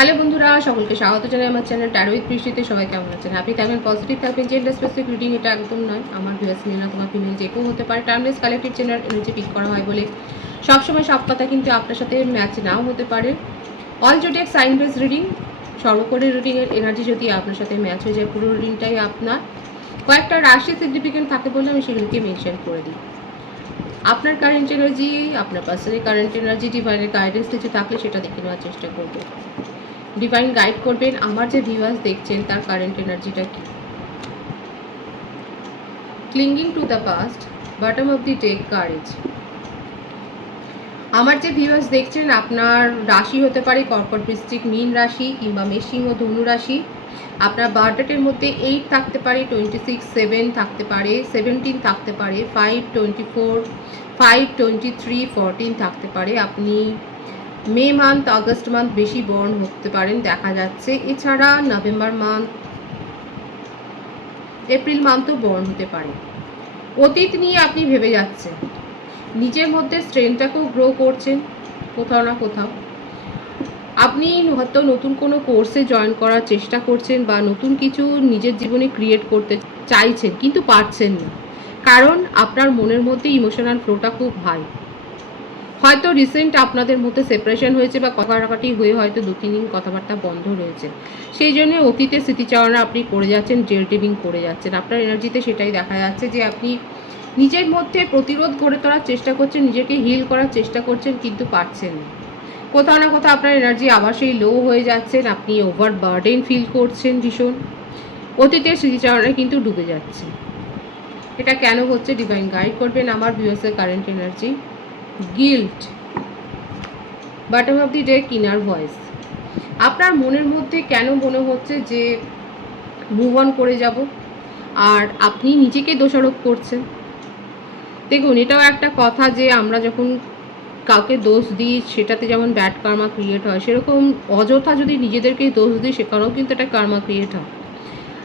Hello বন্ধুরা, সকলকে স্বাগত জানাই আমার চ্যানেল ট্যারোইক বৃষ্টিতে সবাই কেমন আছেন? হ্যাপি থাকবেন পজিটিভ থাকবেন জেন্ডার স্পেসিফিক রিডিং এটা একদম নয়, আমার ভিউয়ার্স মেয়ে না তোমার ফিমেল যে কেউ হতে পারে। Termless collective channel energy pick করা হয় বলে। সবসময় সব কথা কিন্তু আপনার সাথে ম্যাচ নাও হতে পারে। All zodiac sign base reading সর্বোপরি রিডিংয়ের এনার্জি যদি আপনার সাথে ম্যাচ হয়ে যায়, পুরো রিডিংটাই আপনার। কয়েকটা রাশি সিগনিফিকেন্ট থাকে বলে আমি সেগুলোকে মেনশন করে দিই। আপনার কারেন্ট এনার্জি আপনার পার্সোনাল কারেন্ট এনার্জি ডিভাইনের গাইডেন্স কিছু থাকলে সেটা দেখে নেওয়ার চেষ্টা করব। ডিভাইন গাইড করবেন, আমার যে ভিউয়ার্স দেখছেন, তার কারেন্ট এনার্জিটা কি? Clinging to the past bottom of the deck courage আমার যে ভিউয়ার্স দেখছেন, আপনার রাশি হতে পারে কর্কট বৃশ্চিক, মীন রাশি কিংবা মেশিং ও ধনু রাশি। আপনার বার্থডেটের মধ্যে এইট থাকতে পারে টোয়েন্টি সিক্স সেভেন থাকতে পারে সেভেন্টিন থাকতে পারে five twenty four five twenty three fourteen থাকতে পারে। আপনি মে মান্থ, আগস্ট মান্থ বেশি বর্ন হতে পারেন, দেখা যাচ্ছে। এছাড়া নভেম্বর মান্থ, এপ্রিল মান্থও বর্ন হতে পারে। অতীত নিয়ে আপনি ভেবে যাচ্ছেন। নিজের মধ্যে স্ট্রেনটাকেও গ্রো করছেন, কোথাও না কোথাও। আপনি হয়তো নতুন কোনো কোর্সে জয়েন করার চেষ্টা করছেন বা নতুন কিছু নিজের জীবনে ক্রিয়েট করতে চাইছেন, কিন্তু পারছেন না। কারণ আপনার মনের মধ্যে ইমোশনাল ফ্লোটা খুব হাই হয়তো রিসেন্ট আপনাদের মধ্যে সেপারেশন হয়েছে বা কাটাকাটি হয়ে হয়তো দু, তিন দিন কথাবার্তা বন্ধ রয়েছে। সেই জন্য অতীতের স্মৃতিচারণা আপনি করে যাচ্ছেন জেল টিভিং করে যাচ্ছেন। আপনার এনার্জিতে সেটাই দেখা যাচ্ছে যে আপনি নিজের মধ্যে প্রতিরোধ গড়ে তোলার চেষ্টা করছেন, নিজেকে হিল করার চেষ্টা করছেন কিন্তু পারছেন না। কোথাও না কোথাও আপনার এনার্জি আবার সেই লো হয়ে যাচ্ছেন, আপনি ওভার বার্ডেন ফিল করছেন ভীষণ। অতীতের স্মৃতিচারণায় কিন্তু ডুবে যাচ্ছে এটা কেন হচ্ছে? ডিভাইন গাইড করবেন আমার ভিউসের current energy guilt bottom of the deck কিনার ভয়েস আপনার মনের মধ্যে কেন মনে হচ্ছে যে মুভ অন করে যাব? আর আপনি নিজেকে দোষারোপ করছেন? দেখুন, এটাও একটা কথা যে আমরা যখন কাউকে দোষ দিই, সেটাতে যেমন ব্যাড কার্মা ক্রিয়েট হয়, সেরকম অযথা যদি নিজেদেরকেই দোষ দিই, সেখানেও কিন্তু একটা কার্মা ক্রিয়েট হয়।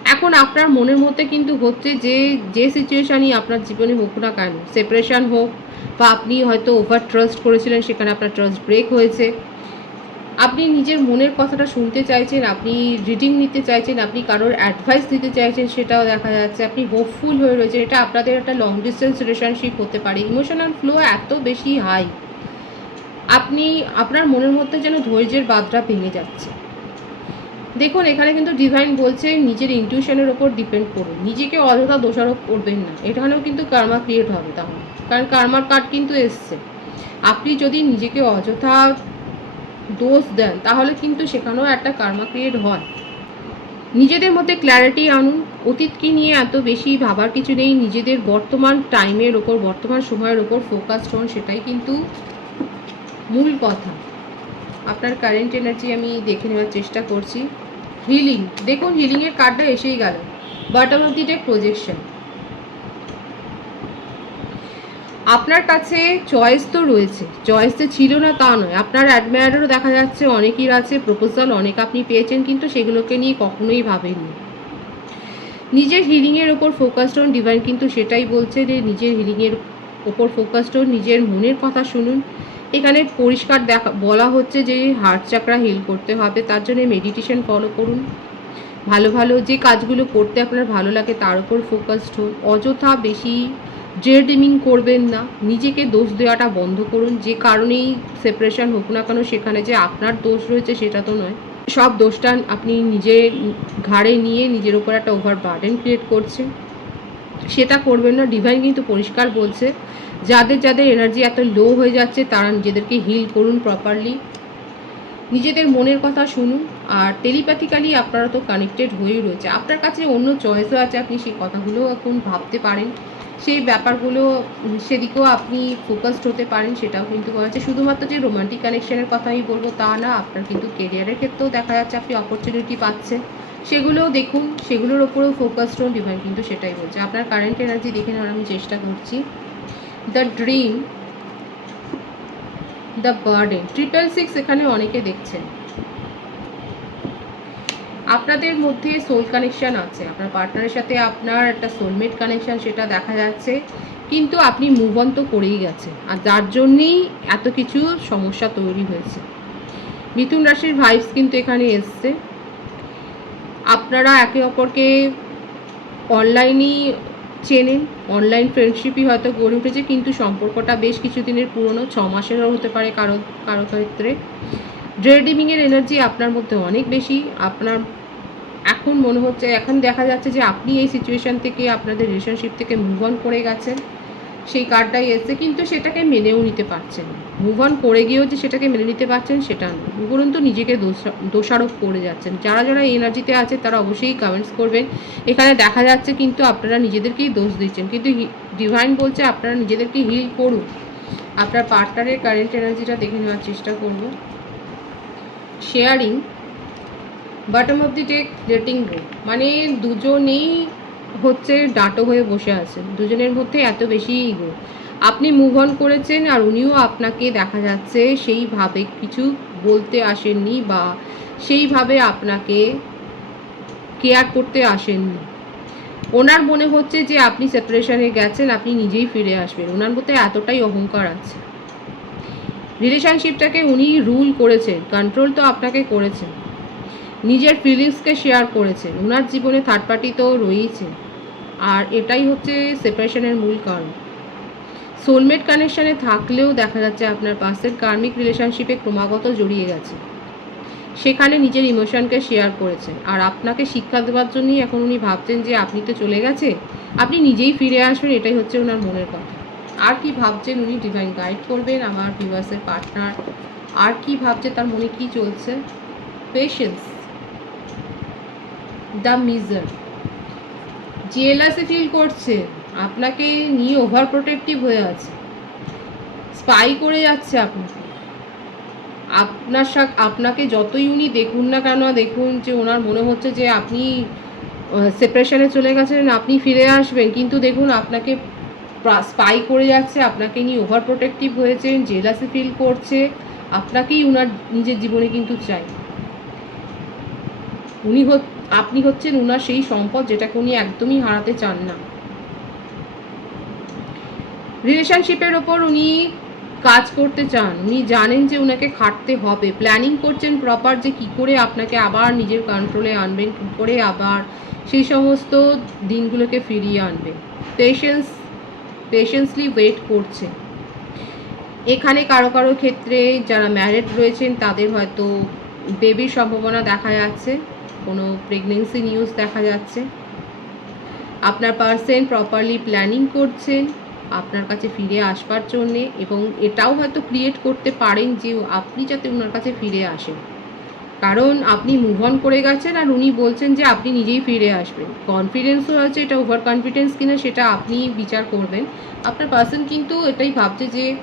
এখন আপনার মনের মধ্যে কিন্তু হচ্ছে যে যে সিচুয়েশানই আপনার জীবনে হোক না কেন সেপারেশন হোক বা আপনি হয়তো ওভার ট্রাস্ট করেছিলেন, সেখানে আপনার ট্রাস্ট ব্রেক হয়েছে। আপনি নিজের মনের কথাটা শুনতে চাইছেন, আপনি রিডিং নিতে চাইছেন, আপনি কারোর অ্যাডভাইস দিতে চাইছেন, সেটাও দেখা যাচ্ছে। আপনি হোপফুল হয়ে রয়েছেন। এটা আপনাদের একটা লং ডিস্টেন্স রিলেশনশিপ হতে পারে। ইমোশনাল ফ্লো এত বেশি হাই আপনি, আপনার মনের মধ্যে যেন ধৈর্যের বাদটা ভেঙে যাচ্ছে। দেখুন, এখানে কিন্তু ডিভাইন বলছে নিজের ইনটিউশনের ওপর ডিপেন্ড করুন। নিজেকে অযথা দোষারোপ করবেন না। এখানেও কিন্তু কার্মা ক্রিয়েট হবে তাহলে। কারণ কার্মার কার্ড কিন্তু এসছে। আপনি যদি নিজেকে অযথা দোষ দেন, তাহলে কিন্তু সেখানেও একটা কার্মা ক্রিয়েট হয়। নিজেদের মধ্যে ক্ল্যারিটি আনুন। অতীতকে নিয়ে এত বেশি ভাবার কিছু নেই। নিজেদের বর্তমান টাইমের ওপর, বর্তমান সময়ের ওপর ফোকাসড হন, সেটাই কিন্তু মূল কথা। আপনার কারেন্ট এনার্জি আমি দেখে নেওয়ার চেষ্টা করছি। হিলিং দেখুন হিলিংয়ের কার্ডটা এসেই গেল। Bottom of the deck projection আপনার কাছে চয়েস তো রয়েছে। চয়েস তো ছিল না তা নয়। আপনার অ্যাডমায়ারেরও দেখা যাচ্ছে, অনেকের আছে প্রপোজাল অনেক আপনি পেয়েছেন, কিন্তু সেগুলোকে নিয়ে কখনোই ভাবেননি। নিজের হিলিংয়ের ওপর ফোকাসড হন ডিভাইন কিন্তু সেটাই বলছে যে নিজের হিলিংয়ের ওপর ফোকাসড হন নিজের মনের কথা শুনুন। এখানে পরিষ্কার দেখা, বলা হচ্ছে যে হার্ট চাকরা হিল করতে হবে, তার জন্য মেডিটেশন ফলো করুন। ভালো ভালো যে কাজগুলো করতে আপনার ভালো লাগে, তার উপর ফোকাসড হন। অযথা বেশি ড্রেডিমিং করবেন না। নিজেকে দোষ দেওয়াটা বন্ধ করুন। যে কারণেই সেপারেশন হোক না কেন, সেখানে যে আপনার দোষ রয়েছে সেটা তো নয়। সব দোষটা আপনি নিজের ঘাড়ে নিয়ে নিজের উপর একটা ওভার বার্ডেন ক্রিয়েট করছেন। সেটা করবেন না। ডিভাইন কিন্তু পরিষ্কার বলছে, যাদের যাদের এনার্জি এত লো হয়ে যাচ্ছে, তারা নিজেদেরকে হিল করুন প্রপারলি নিজেদের মনের কথা শুনুন। আর টেলিপ্যাথিক্যালি আপনারা তো কানেক্টেড হয়েই রয়েছে। আপনার কাছে অন্য চয়েসও আছে, আপনি সেই কথাগুলো এখন ভাবতে পারেন। সেই ব্যাপারগুলো সেদিকেও আপনি ফোকাসড হতে পারেন, সেটাও কিন্তু যাচ্ছে শুধুমাত্র যে রোমান্টিক কানেকশনের কথাই বলব তা না, আপনার কিন্তু কেরিয়ারের ক্ষেত্রেও দেখা যাচ্ছে আপনি অপরচুনিটি পাচ্ছেন। সেগুলোও দেখুন, সেগুলোর ওপরেও ফোকাসড হন ডিভাইন কিন্তু সেটাই বলছে। আপনার কারেন্ট এনার্জি দেখে নেওয়ার আমি চেষ্টা করছি। The dream the burden triple six এখানে অনেকে দেখছেন। আপনাদের মধ্যে সোল কানেকশান আছে। আপনার পার্টনারের সাথে আপনার একটা সোলমেট কানেকশন সেটা দেখা যাচ্ছে। কিন্তু আপনি মুভ অন তো করেই গেছেন। আর যার জন্যেই এত কিছু সমস্যা তৈরি হয়েছে। মিথুন রাশির ভাইবস কিন্তু এখানে এসছে। আপনারা একে অপরকে অনলাইনেই চেনেন। অনলাইন ফ্রেন্ডশিপই হয়তো গড়ে উঠেছে। কিন্তু সম্পর্কটা বেশ কিছুদিনের পুরনো। ছ মাসেরও হতে পারে কারও কারও ক্ষেত্রে। ড্রেডিমিংয়ের এনার্জি আপনার মধ্যে অনেক বেশি। আপনার এখন মনে হচ্ছে, এখন দেখা যাচ্ছে যে আপনি এই সিচুয়েশান থেকে, আপনাদের রিলেশনশিপ থেকে মুভ অন করে গেছেন। সেই কার্ডটাই এসছে, কিন্তু সেটাকে মেনেও নিতে পারছেন মুভ অন করে গিয়েও যে সেটাকে মেনে নিতে পারছেন, সেটা নয়। উপরন্তু নিজেকে দোষা- দোষারোপ করে যাচ্ছেন। যারা যারা এনার্জিতে আছে, তারা অবশ্যই কমেন্টস করবেন। এখানে দেখা যাচ্ছে কিন্তু আপনারা নিজেদেরকেই দোষ দিচ্ছেন। কিন্তু ডিভাইন বলছে আপনারা নিজেদেরকে হিল করুন। আপনার পার্টনারের কারেন্ট এনার্জিটা দেখে নেওয়ার চেষ্টা করব। Sharing bottom of the deck rating room মানে দুজনেই হচ্ছে ডাটো হয়ে বসে আছেন। দুজনের মধ্যে এত বেশি ইগো আপনি মুভ অন করেছেন আর উনিও আপনাকে দেখা যাচ্ছে সেইভাবে কিছু বলতে আসেননি বা সেইভাবে আপনাকে কেয়ার করতে আসেননি। ওনার মনে হচ্ছে যে আপনি সেপারেশনে গেছেন, আপনি নিজেই ফিরে আসবেন। ওনার মধ্যে এতটাই অহংকার আছে। রিলেশনশিপটাকে উনি রুল করেছেন কন্ট্রোল তো আপনাকে করেছেন। নিজের ফিলিংসকে শেয়ার করেছেন। ওনার জীবনে থার্ড পার্টি তো রয়েইছে। আর এটাই হচ্ছে সেপারেশনের মূল কারণ। সোলমেট কানেকশানে থাকলেও দেখা যাচ্ছে আপনার পাশের কার্মিক রিলেশনশিপে ক্রমাগত জড়িয়ে গেছে। সেখানে নিজের ইমোশনকে শেয়ার করেছেন। আর আপনাকে শিক্ষা দেওয়ার জন্যই এখন উনি ভাবছেন যে আপনি তো চলে গেছে, আপনি নিজেই ফিরে আসবেন, এটাই হচ্ছে ওনার মনের কথা। আর কি ভাবছেন উনি? ডিভাইন গাইড করবেন আমার ভিউয়ার্সের পার্টনার আর কি ভাবছে, তার মনে কি চলছে? পেশেন্স দ্য মিজার জেলাসে ফিল করছে, আপনাকে নিয়ে ওভার প্রোটেক্টিভ হয়ে আছে। স্পাই করে যাচ্ছে আপনাকে। আপনার সাথ আপনাকে যতই উনি দেখুন না কেন, দেখুন যে ওনার মনে হচ্ছে যে আপনি সেপারেশনে চলে গেছেন, আপনি ফিরে আসবেন। কিন্তু দেখুন, আপনাকে স্পাই করে যাচ্ছে, আপনাকে নিয়ে ওভার প্রোটেক্টিভ হয়েছেন জেলাসি ফিল করছে, আপনাকেই উনার নিজের জীবনে কিন্তু চাই। উনি হচ্ছে আপনি হচ্ছেন উনার সেই সম্পদ যেটাকে উনি একদমই হারাতে চান না। রিলেশনশিপের ওপর উনি কাজ করতে চান। উনি জানেন যে ওনাকে খাটতে হবে। প্ল্যানিং করছেন প্রপার যে কি করে আপনাকে আবার নিজের কন্ট্রোলে আনবেন, কী করে আবার সেই সমস্ত দিনগুলোকে ফিরিয়ে আনবেন পেশেন্স পেশেন্সলি ওয়েট করছে। এখানে কারও কারও ক্ষেত্রে যারা ম্যারিড রয়েছেন, তাদের হয়তো বেবির সম্ভাবনা দেখা যাচ্ছে। কোনো প্রেগনেন্সি নিউজ দেখা যাচ্ছে। আপনার পার্সন প্রপারলি প্ল্যানিং করছেন আপনার কাছে ফিরে আসবার জন্যে এবং এটাও হয়তো ক্রিয়েট করতে পারেন যে আপনি যাতে ওনার কাছে ফিরে আসেন। কারণ আপনি মুভ অন করে গেছেন আর উনি বলছেন যে আপনি নিজেই ফিরে আসবেন। কনফিডেন্সও আছে এটা ওভার কনফিডেন্স কিনা সেটা আপনি বিচার করবেন। আপনার পার্সন কিন্তু এটাই ভাবছে যে,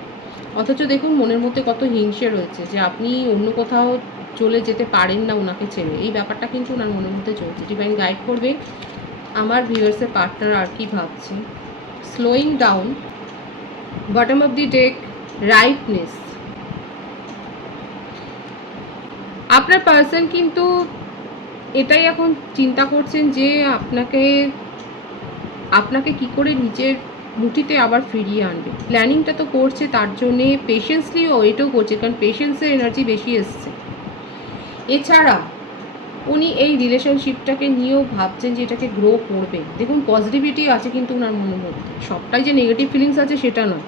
অথচ দেখুন মনের মধ্যে কত হিংসে রয়েছে যে আপনি অন্য কোথাও চলে যেতে পারেন না ওনাকে ছেড়ে এই ব্যাপারটা কিন্তু ওনার মনের মধ্যে চলছে। ডিভাইন গাইড করবে, আমার ভিউয়ার্সের পার্টনার আর কি ভাবছে। Slowing down bottom of the deck rightness আপনার পার্সন কিন্তু এটাই এখন চিন্তা করছেন যে আপনাকে আপনাকে কি করে নিজের মুঠিতে আবার ফিরিয়ে আনবে। প্ল্যানিংটা তো করছে, তার জন্যে পেশেন্সলি ওয়েটও করছে, কারণ পেশেন্সের এনার্জি বেশি এসছে। এছাড়া উনি এই রিলেশনশিপটাকে নিয়েও ভাবছেন যে এটাকে গ্রো করবে। দেখুন পজিটিভিটি আছে কিন্তু ওনার মনের মধ্যে। সবটাই যে নেগেটিভ ফিলিংস আছে সেটা নয়।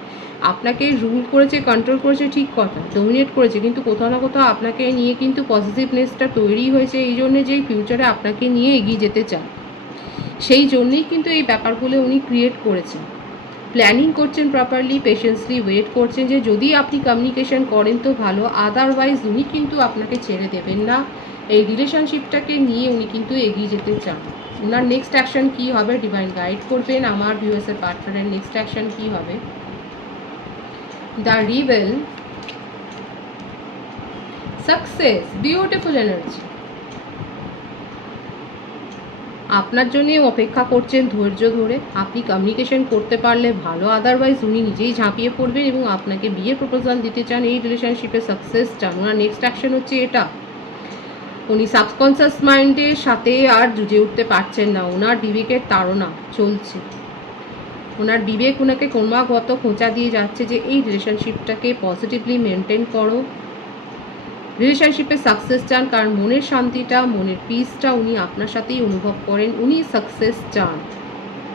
আপনাকে রুল করেছে কন্ট্রোল করেছে, ঠিক কথা ডোমিনেট করেছে, কিন্তু কোথাও না কোথাও আপনাকে নিয়ে কিন্তু পজিটিভনেসটা তৈরি হয়েছে। এই জন্যে যে ফিউচারে আপনাকে নিয়ে এগিয়ে যেতে চান সেই জন্যেই কিন্তু এই ব্যাপারগুলো উনি ক্রিয়েট করেছেন। প্ল্যানিং করছেন প্রপারলি পেশেন্সলি ওয়েট করছেন যে যদি আপনি কমিউনিকেশন করেন তো ভালো আদারওয়াইজ উনি কিন্তু আপনাকে ছেড়ে দেবেন না। এই রিলেশনশিপটাকে নিয়ে উনি কিন্তু এগিয়ে যেতে চান। ওনার নেক্সট অ্যাকশন কী হবে? ডিভাইন গাইড করবেন। আমার ভিউএসের পার্টনারের নেক্সট অ্যাকশন কী হবে? The rebel success beautiful energy আপনার জন্যে অপেক্ষা করছেন ধৈর্য ধরে। আপনি কমিউনিকেশন করতে পারলে ভালো আদারওয়াইজ উনি নিজেই ঝাঁপিয়ে পড়বেন এবং আপনাকে বিয়ের প্রপোজাল দিতে চান, এই রিলেশনশিপে সাকসেস চান। ওনার নেক্সট অ্যাকশন হচ্ছে এটা। উনি সাবকনসিয়াস মাইন্ডের সাথে আর জুজে উঠতে পারছেন না। ওনার বিবেকের তাড়না চলছে। ওনার বিবেক ওনাকে ক্রমাগত খোঁচা দিয়ে যাচ্ছে যে এই রিলেশনশিপটাকে পজিটিভলি মেনটেন করো। রিলেশনশিপে সাকসেস চান, কারণ মনের শান্তিটা, মনের পিসটা উনি আপনার সাথেই অনুভব করেন, উনি সাকসেস চান।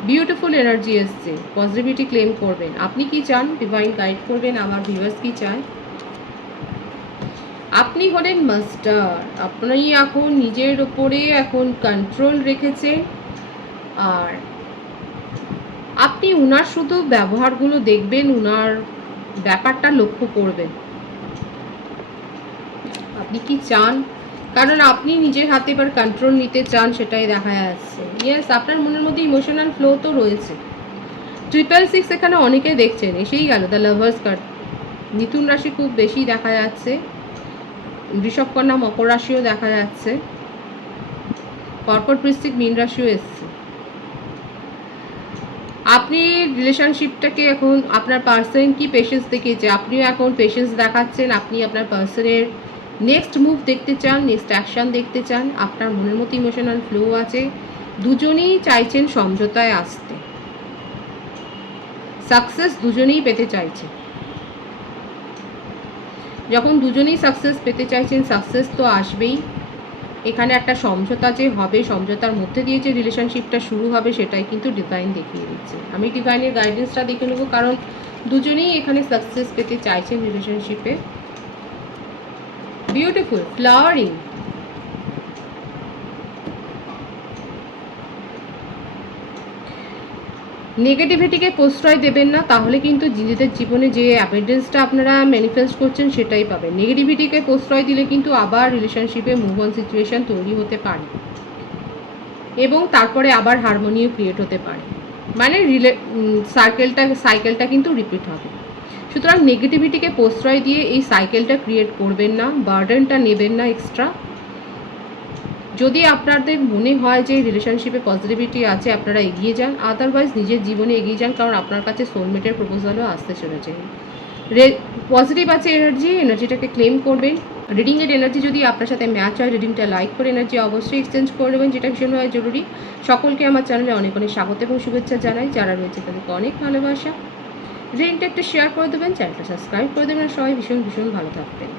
বিউটিফুল এনার্জি এসছে পজিটিভিটি ক্লেম করবেন। আপনি কি চান? ডিভাইন গাইড করবেন, আমার ভিউয়ার্স কি চায়? আপনি হলেন মাস্টার আপনি এখন নিজের ওপরে এখন কন্ট্রোল রেখেছেন, আর আপনি উনার শুধু ব্যবহারগুলো দেখবেন, উনার ব্যাপারটা লক্ষ্য করবেন। আপনি কি চান? কারণ আপনি নিজের হাতে এবার কন্ট্রোল নিতে চান, সেটাই দেখা যাচ্ছে। ইয়েস আপনার মনের মধ্যে ইমোশনাল ফ্লো তো রয়েছে। ট্রিপল সিক্স এখানে অনেকে দেখছেন, এসেই গেল দ্য লাভার্স কার্ড মিথুন রাশি খুব বেশি দেখা যাচ্ছে। বৃষভ কন্যা মকর রাশিও দেখা যাচ্ছে। কর্কট বৃশ্চিক মীন রাশিও এসছে। আপনি রিলেশনশিপটাকে এখন আপনার পার্সন কি পেশেন্স দেখিয়েছে? আপনিও এখন পেশেন্স দেখাচ্ছেন, আপনি আপনার পার্সনের নেক্সট মুভ দেখতে চান নেক্সট অ্যাকশন দেখতে চান, আপনার মনের মতো ইমোশনাল ফ্লো আছে। দুজনেই চাইছেন সমঝোতায় আসতে। সাকসেস দুজনেই পেতে চাইছে। যখন দুজনেই সাকসেস পেতে চাইছেন সাকসেস তো আসবেই। এখানে একটা সমঝোতা যে হবে, সমঝোতার মধ্যে দিয়ে যে রিলেশনশিপটা শুরু হবে, সেটাই কিন্তু ডিভাইন দেখিয়ে দিচ্ছে। আমি ডিভাইনের গাইডেন্সটা দেখে নেব, কারণ দুজনেই এখানে সাকসেস পেতে চাইছেন রিলেশনশিপে বিউটিফুল ফ্লাওয়ারিং নেগেটিভিটিকে প্রশ্রয় দেবেন না, তাহলে কিন্তু নিজেদের জীবনে যে অ্যাভেন্ডেন্সটা আপনারা ম্যানিফেস্ট করছেন সেটাই পাবেন। নেগেটিভিটিকে প্রশ্রয় দিলে কিন্তু আবার রিলেশনশিপে মুভ অন সিচুয়েশন তৈরি হতে পারে এবং তারপরে আবার হারমোনিও ক্রিয়েট হতে পারে। মানে রিলে সার্কেলটা সাইকেলটা কিন্তু রিপিট হবে। সুতরাং নেগেটিভিটিকে প্রশ্রয় দিয়ে এই সাইকেলটা ক্রিয়েট করবেন না বার্ডেনটা নেবেন না এক্সট্রা যদি আপনাদের মনে হয় যে রিলেশনশিপে পজিটিভিটি আছে, আপনারা এগিয়ে যান আদারওয়াইজ নিজের জীবনে এগিয়ে যান, কারণ আপনার কাছে সোলমেটের প্রপোজালও আসতে চলেছে। রে পজিটিভ আছে এনার্জি এনার্জিটাকে ক্লেম করবেন। রিডিংয়ের এনার্জি যদি আপনার সাথে ম্যাচ হয় রিডিংটা লাইক করে এনার্জি অবশ্যই এক্সচেঞ্জ করে নেবেন, যেটা ভীষণভাবে জরুরি। সকলকে আমার চ্যানেলে অনেক অনেক স্বাগত এবং শুভেচ্ছা জানাই। যারা রয়েছে তাদেরকে অনেক ভালোবাসা। রিডিংটা একটু শেয়ার করে দেবেন চ্যানেলটা সাবস্ক্রাইব করে দেবেন সবাই ভীষণ ভীষণ ভালো থাকবেন।